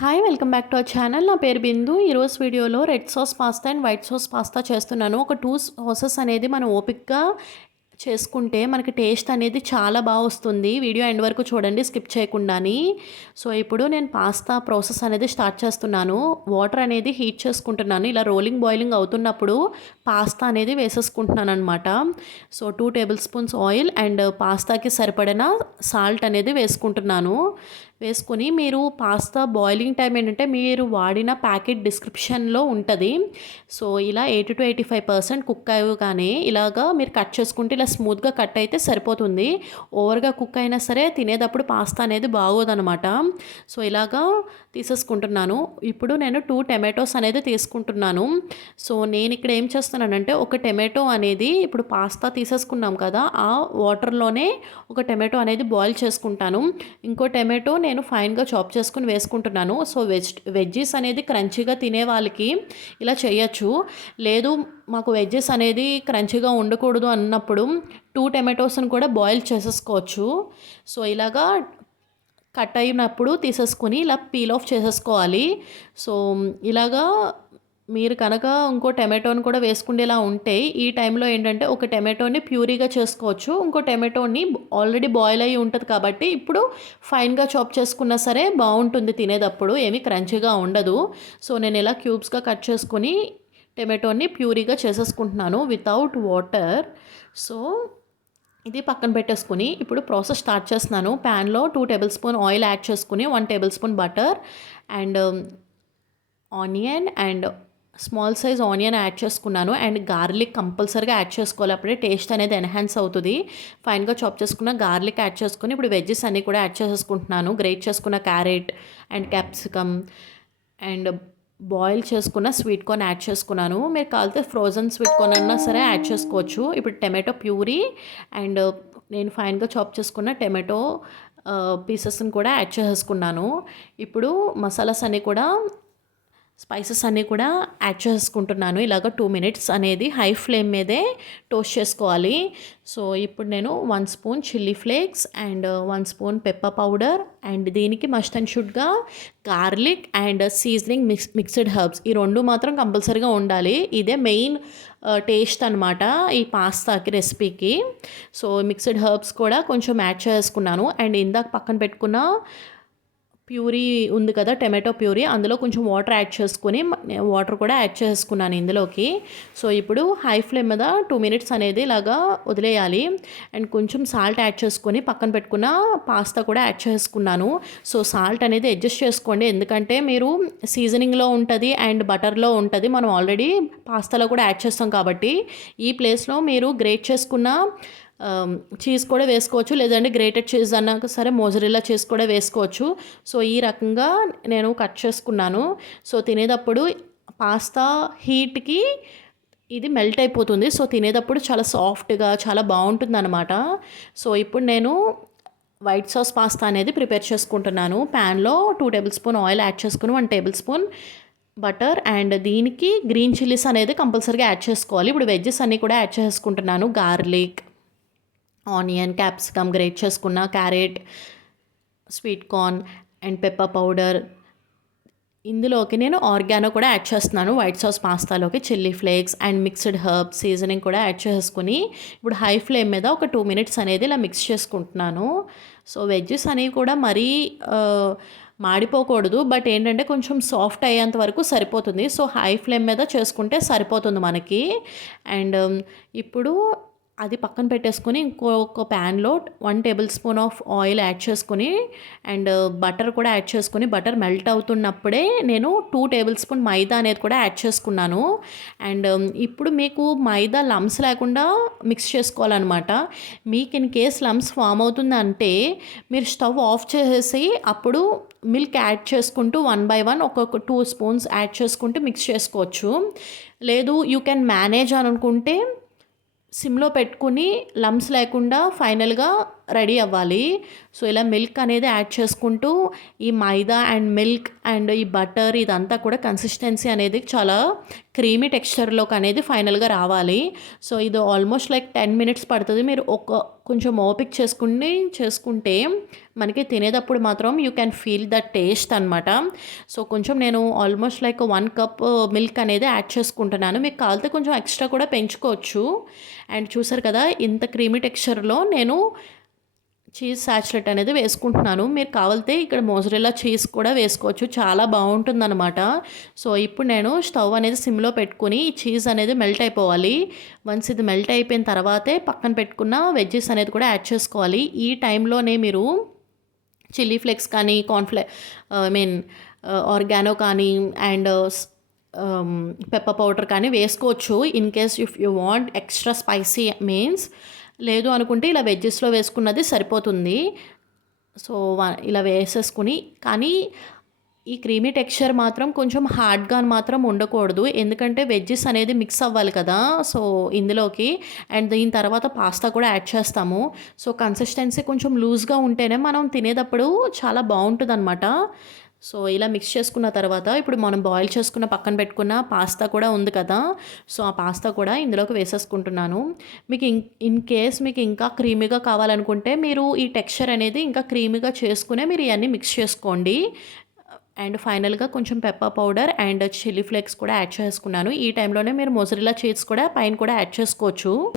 Hi welcome back to our channel. నా పేరు బిందు. ఈరోజు వీడియోలో red sauce pasta and white sauce pasta చేస్తున్నాను. ఒక 2 సాసెస్ అనేది మనం ఓపిక్గా చేసుకుంటే మనకి టేస్ట్ అనేది చాలా బాగా వస్తుంది. వీడియో ఎండ్ వరకు చూడండి స్కిప్ చేయకుండాని. సో ఇప్పుడు నేను పాస్తా ప్రాసెస్ అనేది స్టార్ట్ చేస్తున్నాను. వాటర్ అనేది హీట్ చేసుకుంటున్నాను. ఇలా రోలింగ్ బాయిలింగ్ అవుతున్నప్పుడు పాస్తా అనేది వేసేసుకుంటున్నాను అనమాట. So 2 tablespoons oil and పాస్తాకి సరిపడిన సాల్ట్ అనేది వేసుకుంటున్నాను. వేసుకొని మీరు పాస్తా బాయిలింగ్ టైం ఏంటంటే మీరు వాడిన ప్యాకెట్ డిస్క్రిప్షన్లో ఉంటుంది. సో ఇలా 80-85% కుక్ అవ్వగానే ఇలాగా మీరు కట్ చేసుకుంటే ఇలా స్మూత్గా కట్ అయితే సరిపోతుంది. ఓవర్గా కుక్ అయినా సరే తినేటప్పుడు పాస్తా అనేది బాగోదనమాట. సో ఇలాగా తీసేసుకుంటున్నాను. ఇప్పుడు నేను 2 టమాటోస్ అనేది తీసుకుంటున్నాను. సో నేను ఇక్కడ ఏం చేస్తున్నానంటే ఒక టమాటో అనేది ఇప్పుడు పాస్తా తీసేసుకున్నాం కదా, ఆ వాటర్లోనే ఒక టమాటో అనేది బాయిల్ చేసుకుంటాను. ఇంకో టమాటో నేను ఫైన్గా చాప్ చేసుకుని వేసుకుంటున్నాను. సో వెజ్జీస్ అనేది క్రంచీగా తినే వాళ్ళకి ఇలా చేయొచ్చు. లేదు మాకు వెజ్జెస్ అనేది క్రంచీగా ఉండకూడదు అన్నప్పుడు 2 టమాటోస్ని కూడా బాయిల్ చేసేసుకోవచ్చు. సో ఇలాగా కట్ అయినప్పుడు తీసేసుకొని ఇలా పీల్ ఆఫ్ చేసేసుకోవాలి. సో ఇలాగా మీరు కనుక ఇంకో టమాటోని కూడా వేసుకునేలా ఉంటే ఈ టైంలో ఏంటంటే ఒక టమాటోని ప్యూరీగా చేసుకోవచ్చు. ఇంకో టమాటోని ఆల్రెడీ బాయిల్ అయ్యి ఉంటుంది కాబట్టి ఇప్పుడు ఫైన్గా చాప్ చేసుకున్నా సరే బాగుంటుంది తినేటప్పుడు, ఏమీ క్రంచీగా ఉండదు. సో నేను ఇలా క్యూబ్స్గా కట్ చేసుకొని టమాటోని ప్యూరీగా చేసేసుకుంటున్నాను వితౌట్ వాటర్. సో ఇది పక్కన పెట్టేసుకుని ఇప్పుడు ప్రాసెస్ స్టార్ట్ చేస్తున్నాను. ప్యాన్లో 2 టేబుల్ స్పూన్ ఆయిల్ యాడ్ చేసుకుని 1 table spoon butter and onion and small size onion add చేసుకున్నాను. అండ్ గార్లిక్ కంపల్సరీగా యాడ్ చేసుకోవాలి, అప్పుడే టేస్ట్ అనేది ఎన్హాన్స్ అవుతుంది. ఫైన్గా చాప్ చేసుకున్న గార్లిక్ యాడ్ చేసుకుని ఇప్పుడు వెజ్జెస్ అన్నీ కూడా యాడ్ చేసేసుకుంటున్నాను. గ్రేట్ చేసుకున్న carrot and capsicum and boil చేసుకున్న స్వీట్ కార్న్ యాడ్ చేసుకున్నాను. మీరు కావాలితే ఫ్రోజన్ స్వీట్ కార్న్ అన్నా సరే యాడ్ చేసుకోవచ్చు. ఇప్పుడు టమాటో ప్యూరీ అండ్ నేను ఫైన్గా చాప్ చేసుకున్న టమాటో పీసెస్ని కూడా యాడ్ చేసేసుకున్నాను. ఇప్పుడు మసాలాస్ అన్నీ కూడా స్పైసెస్ అన్నీ కూడా యాడ్ చేసుకుంటున్నాను. ఇలాగ 2 మినిట్స్ అనేది హై ఫ్లేమ్ మీదే టోస్ట్ చేసుకోవాలి. సో ఇప్పుడు నేను 1 spoon chilli flakes and 1 spoon pepper powder and దీనికి మస్ట్ అండ్ షుడ్గా garlic and seasoning mixed herbs ఈ 2 మాత్రం కంపల్సరీగా ఉండాలి. ఇదే మెయిన్ టేస్ట్ అనమాట ఈ పాస్తాకి రెసిపీకి. సో మిక్స్డ్ హర్బ్స్ కూడా కొంచెం యాడ్ చేసుకున్నాను. అండ్ ఇందాక పక్కన పెట్టుకున్న ప్యూరీ ఉంది కదా, టమాటో ప్యూరీ, అందులో కొంచెం వాటర్ యాడ్ చేసుకొని వాటర్ కూడా యాడ్ చేసుకున్నాను ఇందులోకి. సో ఇప్పుడు హై ఫ్లేమ్ మీద 2 మినిట్స్ అనేది ఇలాగా వదిలేయాలి. అండ్ కొంచెం సాల్ట్ యాడ్ చేసుకొని పక్కన పెట్టుకున్న పాస్తా కూడా యాడ్ చేసుకున్నాను. సో సాల్ట్ అనేది అడ్జస్ట్ చేసుకోండి, ఎందుకంటే మీరు సీజనింగ్లో ఉంటుంది అండ్ బటర్లో ఉంటుంది, మనం ఆల్రెడీ పాస్తాలో కూడా యాడ్ చేస్తాం కాబట్టి ఈ ప్లేస్లో మీరు గ్రేట్ చేసుకున్న చీజ్ కూడా వేసుకోవచ్చు, లేదంటే గ్రేటెడ్ చీజ్ అన్నాక సరే మోజరెల్లా చీజ్ కూడా వేసుకోవచ్చు. సో ఈ రకంగా నేను కట్ చేసుకున్నాను. సో తినేటప్పుడు పాస్తా హీట్కి ఇది మెల్ట్ అయిపోతుంది. సో తినేటప్పుడు చాలా సాఫ్ట్గా చాలా బాగుంటుంది అనమాట. సో ఇప్పుడు నేను వైట్ సాస్ పాస్తా అనేది ప్రిపేర్ చేసుకుంటున్నాను. ప్యాన్లో 2 టేబుల్ స్పూన్ ఆయిల్ యాడ్ చేసుకుని 1 టేబుల్ స్పూన్ బటర్ అండ్ దీనికి గ్రీన్ చిల్లీస్ అనేది కంపల్సరీగా యాడ్ చేసుకోవాలి. ఇప్పుడు వెజ్జెస్ అన్నీ కూడా యాడ్ చేసుకుంటున్నాను. గార్లిక్, ఆనియన్, క్యాప్సికమ్, గ్రేట్ చేసుకున్న carrot, sweet corn and pepper powder. ఇందులోకి నేను ఆర్గానో కూడా యాడ్ చేస్తున్నాను వైట్ సాస్ పాస్తాలోకి. Chilli flakes and mixed herb seasoning కూడా యాడ్ చేసుకుని ఇప్పుడు హై ఫ్లేమ్ మీద ఒక 2 మినిట్స్ అనేది ఇలా మిక్స్ చేసుకుంటున్నాను. సో వెజ్జెస్ అనేవి కూడా మరీ మాడిపోకూడదు, బట్ ఏంటంటే కొంచెం సాఫ్ట్ అయ్యేంత వరకు సరిపోతుంది. సో హై ఫ్లేమ్ మీద చేసుకుంటే సరిపోతుంది మనకి. అండ్ ఇప్పుడు అది పక్కన పెట్టేసుకొని ఇంకొక ప్యాన్లో 1 table spoon of oil add చేసుకొని అండ్ బటర్ కూడా యాడ్ చేసుకొని బటర్ మెల్ట్ అవుతున్నప్పుడే నేను 2 టేబుల్ స్పూన్ మైదా అనేది కూడా యాడ్ చేసుకున్నాను. అండ్ ఇప్పుడు మీకు మైదా లమ్స్ లేకుండా మిక్స్ చేసుకోవాలన్నమాట. మీకు ఇన్ కేస్ లమ్స్ ఫామ్ అవుతుందంటే మీరు స్టవ్ ఆఫ్ చేసేసి అప్పుడు మిల్క్ యాడ్ చేసుకుంటూ 1 బై 1 ఒక్కొక్క 2 స్పూన్స్ యాడ్ చేసుకుంటూ మిక్స్ చేసుకోవచ్చు. లేదు యూ కెన్ మేనేజ్ అని అనుకుంటే సిమ్లో పెట్టుకుని లమ్స్ లేకుండా ఫైనల్గా రెడీ అవ్వాలి. సో, ఇలా మిల్క్ అనేది యాడ్ చేసుకుంటూ ఈ మైదా అండ్ మిల్క్ అండ్ ఈ బటర్ ఇదంతా కూడా కన్సిస్టెన్సీ అనేది చాలా క్రీమీ టెక్స్చర్‌లోకి అనేది ఫైనల్‌గా రావాలి. సో, ఇది ఆల్మోస్ట్ లైక్ 10 మినిట్స్ పడతది. మీరు కొంచెం ఓపిక చేసుకుంటే మనకి తినేటప్పుడు మాత్రం you can feel the taste అనమాట. సో, కొంచెం నేను ఆల్మోస్ట్ లైక్ 1 కప్ మిల్క్ అనేది యాడ్ చేసుకుంటున్నాను. మీకు కావాలితే కొంచెం ఎక్స్ట్రా కూడా పెంచుకోవచ్చు. అండ్ చూసారు కదా! ఇంత క్రీమీ టెక్స్చర్‌లో నేను చీజ్ సాచ్లెట్ అనేది వేసుకుంటున్నాను. మీరు కావాలితే ఇక్కడ మోజరెల్లా చీజ్ కూడా వేసుకోవచ్చు. చాలా బావుంటుందనమాట. సో, ఇప్పుడు నేను స్టవ్ అనేది సిమ్‌లో పెట్టుకొని ఈ చీజ్ అనేది మెల్ట్ అయిపోవాలి. వన్స్ ఇది మెల్ట్ అయిపోయిన తర్వాతే పక్కన పెట్టుకున్న వెజ్జెస్ అనేది కూడా యాడ్ చేసుకోవాలి. ఈ టైంలోనే మీరు చిల్లీ ఫ్లేక్స్ కానీ, ఐ మీన్ ఆర్గానో కానీ అండ్ పెప్పర్ పౌడర్ కానీ వేసుకోవచ్చు. In case if you want extra spicy means. లేదు అనుకుంటే ఇలా వెజ్జెస్‌లో వేసుకున్నది సరిపోతుంది. సో, ఇలా వేసేసుకుని కానీ ఈ క్రీమీ టెక్స్చర్ మాత్రం కొంచెం హార్డ్‌గా మాత్రం ఉండకూడదు. ఎందుకంటే వెజ్జెస్ అనేది మిక్స్ అవ్వాలి కదా! సో, ఇందులోకి అండ్ దీని తర్వాత పాస్తా కూడా యాడ్ చేస్తాము. సో, కన్సిస్టెన్సీ కొంచెం లూజ్‌గా ఉంటేనే మనం తినేటప్పుడు చాలా బావుంటదనమాట. సో, ఇలా మిక్స్ చేసుకున్న తర్వాత ఇప్పుడు మనం బాయిల్ చేసుకున్న పక్కన పెట్టుకున్న పాస్తా కూడా ఉంది కదా! సో, ఆ పాస్తా కూడా ఇందులోకి వేసేసుకుంటున్నాను. మీకు ఇన్ కేస్ మీకు ఇంకా క్రీమీగా కావాలనుకుంటే మీరు ఈ టెక్స్చర్ అనేది ఇంకా క్రీమీగా చేసుకునే మీరు ఇయన్నీ మిక్స్ చేసుకోండి. అండ్ ఫైనల్‌గా కొంచెం pepper powder and chilli flakes కూడా యాడ్ చేసుకున్నాను. ఈ టైంలోనే మీరు మొజరెల్లా చీజ్ కూడా పైన కూడా యాడ్ చేసుకోవచ్చు.